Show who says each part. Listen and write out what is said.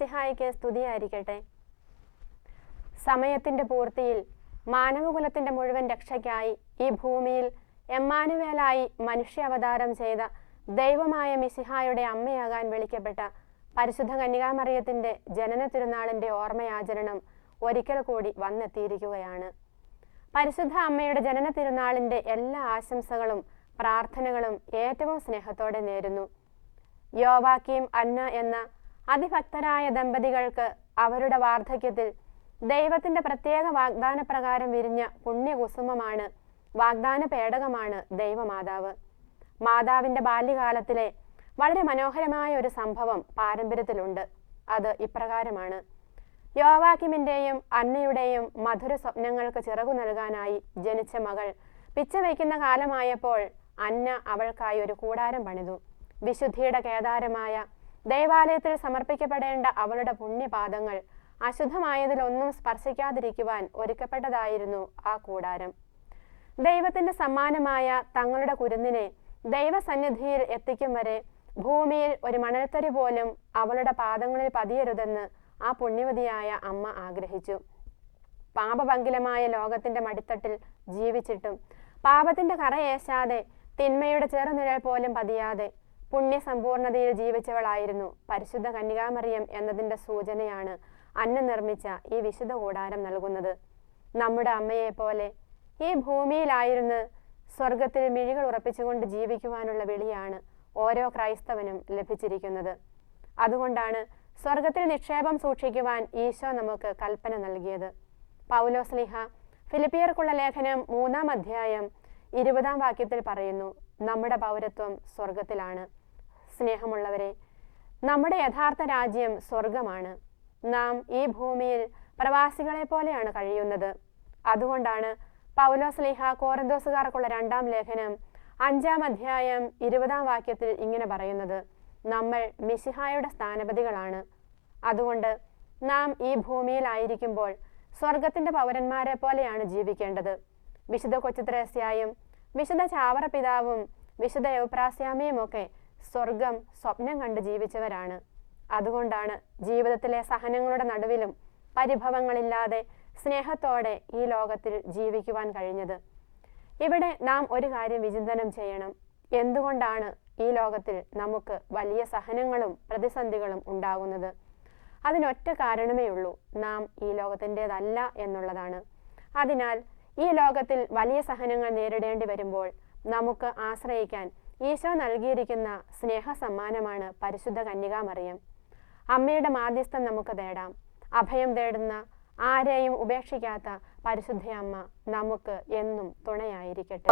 Speaker 1: മിശിഹായിക്ക് സ്തുതിയായിരിക്കട്ടെ. സമയത്തിന്റെ പൂർത്തിയിൽ മാനവകുലത്തിന്റെ മുഴുവൻ രക്ഷയ്ക്കായി ഈ ഭൂമിയിൽ എമ്മാനുവേലായി മനുഷ്യാവതാരം ചെയ്ത ദൈവമായ മിസിഹായുടെ അമ്മയാകാൻ വിളിക്കപ്പെട്ട പരിശുദ്ധ കന്യകാമറിയത്തിന്റെ ജനന തിരുനാളിന്റെ ഓർമ്മയാചരണം ഒരിക്കൽ കൂടി വന്നെത്തിയിരിക്കുകയാണ്. പരിശുദ്ധ അമ്മയുടെ ജനന തിരുനാളിന്റെ എല്ലാ ആശംസകളും പ്രാർത്ഥനകളും ഏറ്റവും സ്നേഹത്തോടെ നേരുന്നു. യോവാക്കിയും അന്ന എന്ന അതിഭക്തരായ ദമ്പതികൾക്ക് അവരുടെ വാർദ്ധക്യത്തിൽ ദൈവത്തിന്റെ പ്രത്യേക വാഗ്ദാന പ്രകാരം വിരിഞ്ഞ പുണ്യകുസുമമാണ് വാഗ്ദാന പേടകമാണ് ദൈവമാതാവ്. മാതാവിന്റെ ബാല്യകാലത്തിലെ വളരെ മനോഹരമായ ഒരു സംഭവം പാരമ്പര്യത്തിലുണ്ട്. അത് ഇപ്രകാരമാണ്. യോവാക്കിമിന്റെയും അന്നയുടെയും മധുര സ്വപ്നങ്ങൾക്ക് ചിറകു നൽകാനായി ജനിച്ച മകൾ പിച്ച വയ്ക്കുന്ന കാലമായപ്പോൾ അന്ന അവൾക്കായി ഒരു കൂടാരം പണിതു. വിശുദ്ധിയുടെ കേദാരമായ ദേവാലയത്തിൽ സമർപ്പിക്കപ്പെടേണ്ട അവളുടെ പുണ്യപാദങ്ങൾ അശുദ്ധമായതിലൊന്നും സ്പർശിക്കാതിരിക്കുവാൻ ഒരുക്കപ്പെട്ടതായിരുന്നു ആ കൂടാരം. ദൈവത്തിന്റെ സമ്മാനമായ തങ്ങളുടെ കുരുന്നിനെ ദൈവസന്നിധിയിൽ എത്തിക്കും വരെ ഭൂമിയിൽ ഒരു മണൽത്തരി പോലും അവളുടെ പാദങ്ങളിൽ പതിയരുതെന്ന് ആ പുണ്യവതിയായ അമ്മ ആഗ്രഹിച്ചു. പാപഭംഗിലമായ ലോകത്തിന്റെ മടിത്തട്ടിൽ ജീവിച്ചിട്ടും പാപത്തിന്റെ കറയേശാതെ തിന്മയുടെ ചെറുനിഴൽ പോലും പതിയാതെ പുണ്യസമ്പൂർണതയിൽ ജീവിച്ചവളായിരുന്നു പരിശുദ്ധ കന്യകാമറിയം എന്നതിന്റെ സൂചനയാണ് അന്ന നിർമ്മിച്ച ഈ വിശുദ്ധ കൂടാരം നൽകുന്നത്. നമ്മുടെ അമ്മയെപ്പോലെ ഈ ഭൂമിയിലായിരുന്ന് സ്വർഗത്തിൽ മിഴികൾ ഉറപ്പിച്ചുകൊണ്ട് ജീവിക്കുവാനുള്ള വിളിയാണ് ഓരോ ക്രൈസ്തവനും ലഭിച്ചിരിക്കുന്നത്. അതുകൊണ്ടാണ് സ്വർഗത്തിൽ നിക്ഷേപം സൂക്ഷിക്കുവാൻ ഈശോ നമുക്ക് കൽപ്പന നൽകിയത്. പൗലോസ്ലിഹ ഫിലിപ്പിയർക്കുള്ള ലേഖനം മൂന്നാം അധ്യായം ഇരുപതാം വാക്യത്തിൽ പറയുന്നു നമ്മുടെ പൗരത്വം സ്വർഗത്തിലാണ് സ്നേഹമുള്ളവരെ നമ്മുടെ യഥാർത്ഥ രാജ്യം സ്വർഗമാണ് നാം ഈ ഭൂമിയിൽ പ്രവാസികളെ പോലെയാണ് കഴിയുന്നത്. അതുകൊണ്ടാണ് പൗലോ സ്ലിഹ കോരന്തോസുകാർക്കുള്ള രണ്ടാം ലേഖനം അഞ്ചാം അധ്യായം ഇരുപതാം വാക്യത്തിൽ ഇങ്ങനെ പറയുന്നത് നമ്മൾ മിശിഹായുടെ സ്ഥാനപതികളാണ്. അതുകൊണ്ട് നാം ഈ ഭൂമിയിലായിരിക്കുമ്പോൾ സ്വർഗത്തിന്റെ പൗരന്മാരെ പോലെയാണ് ജീവിക്കേണ്ടത്. വിശുദ്ധ കൊച്ചുത്രേസ്യായും വിശുദ്ധ ചാവറ പിതാവും വിശുദ്ധ യൗപ്രാസ്യാമയും ഒക്കെ സ്വർഗം സ്വപ്നം കണ്ട് ജീവിച്ചവരാണ്. അതുകൊണ്ടാണ് ജീവിതത്തിലെ സഹനങ്ങളുടെ നടുവിലും പരിഭവങ്ങളില്ലാതെ സ്നേഹത്തോടെ ഈ ലോകത്തിൽ ജീവിക്കുവാൻ കഴിഞ്ഞത്. ഇവിടെ നാം ഒരു കാര്യം വിചിന്തനം ചെയ്യണം. എന്തുകൊണ്ടാണ് ഈ ലോകത്തിൽ നമുക്ക് വലിയ സഹനങ്ങളും പ്രതിസന്ധികളും ഉണ്ടാകുന്നത്? അതിനൊറ്റ കാരണമേ ഉള്ളൂ നാം ഈ ലോകത്തിന്റെതല്ല എന്നുള്ളതാണ്. അതിനാൽ ഈ ലോകത്തിൽ വലിയ സഹനങ്ങൾ നേരിടേണ്ടി വരുമ്പോൾ നമുക്ക് ആശ്രയിക്കാൻ ഈശോ നൽകിയിരിക്കുന്ന സ്നേഹ സമ്മാനമാണ് പരിശുദ്ധ കന്യകാമറിയം അമ്മയുടെ മാധ്യസ്ഥം നമുക്ക് തേടാം. അഭയം തേടുന്ന ആരെയും ഉപേക്ഷിക്കാത്ത പരിശുദ്ധയമ്മ നമുക്ക് എന്നും തുണയായിരിക്കട്ടെ.